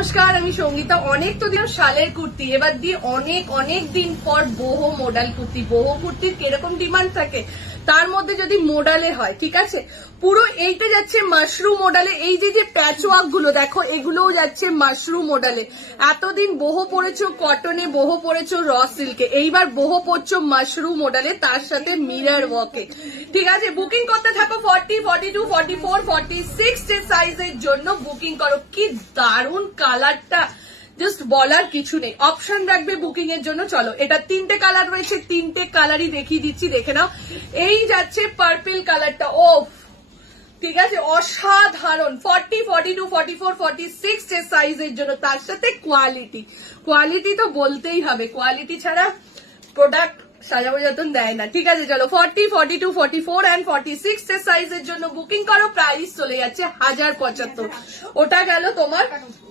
নমস্কার, আমি সঙ্গীতা। অনেক তো দিন শালের কুর্তি, এবার দিয়ে অনেক দিন পর বহু মডেল কুর্তি। বহু কুর্তির কিরকম ডিমান্ড থাকে, তার মধ্যে যদি মোডালে হয়, ঠিক আছে। পুরো এইটা যাচ্ছে মাশরুম মোডালে। এই যে প্যাচওয়ার্ক গুলো দেখো, এগুলোও যাচ্ছে মাশরুম মোডালে। এতদিন বহু পড়েছো কটনে, বহু পড়েছো র সিল্কে, এইবার বহু পড়ছো মাশরুম মোডালে, তার সাথে মিরর ওয়ার্কে। ঠিক আছে, বুকিং করতে থাকো। 40, 42, 44, 46 যে সাইজের জন্য বুকিং করো। কি দারুণ কালারটা, জাস্ট বলার কিছু নেই। অপশন রাখবে বুকিং এর জন্য। চলো, এটা তিনটে কালার রয়েছে, তিনটে কালারই দেখিয়ে দিচ্ছি, দেখে নাও। এই যাচ্ছে পার্পল কালারটা, ও ঠিক আছে, অসাধারণ। 40, 42, 44, 46 যে সাইজের জন্য, তার সাথে কোয়ালিটি তো বলতেই হবে। কোয়ালিটি ছাড়া প্রোডাক্ট সাজাবো যতন দেয় না। ঠিক আছে, চলো 40, 42, 44 and 46 এর সাইজের জন্য বুকিং করো। প্রাইস চলে যাচ্ছে 1075। ওটা গেল তোমার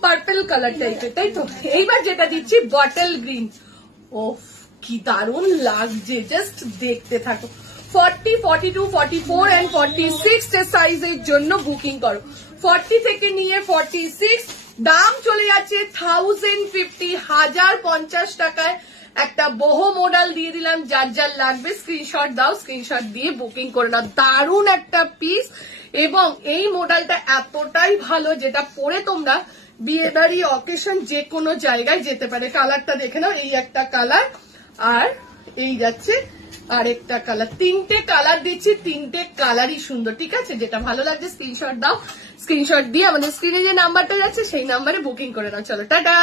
পার্পল কালার টাইপের, তাই তো। এইবার যেটা দিচ্ছি বটল গ্রিন, ও কি দারুণ লাগছে, জাস্ট দেখতে থাকো। 40, 42, 44 and 46 এর সাইজের জন্য বুকিং করো। 40 থেকে নিয়ে 46 দাম চলে যাচ্ছে 1050, 1050 টাকায় একটা বহু মডেল দিয়ে দিলাম। যার যার লাগবে স্ক্রিনশট দাও, স্ক্রিনশট দিয়ে বুকিং করে নাও। দারুণ একটা পিস, এবং এই মডেলটা এতটাই ভালো যেটা পরে তোমরা বিয়ে বাড়ি অকেশন যে কোনো জায়গায় যেতে পারে। কালারটা দেখে নাও, এই একটা কালার, আর এই যাচ্ছে আরেকটা কালার। তিনটে কালার দিচ্ছি, তিনটে কালারই সুন্দর। ঠিক আছে, যেটা ভালো লাগছে স্ক্রিনশট দাও, স্ক্রিনশট দিয়ে আমাদের স্ক্রিনে যে নাম্বারটা যাচ্ছে সেই নাম্বারে বুকিং করে নাও। চলো, টাটা।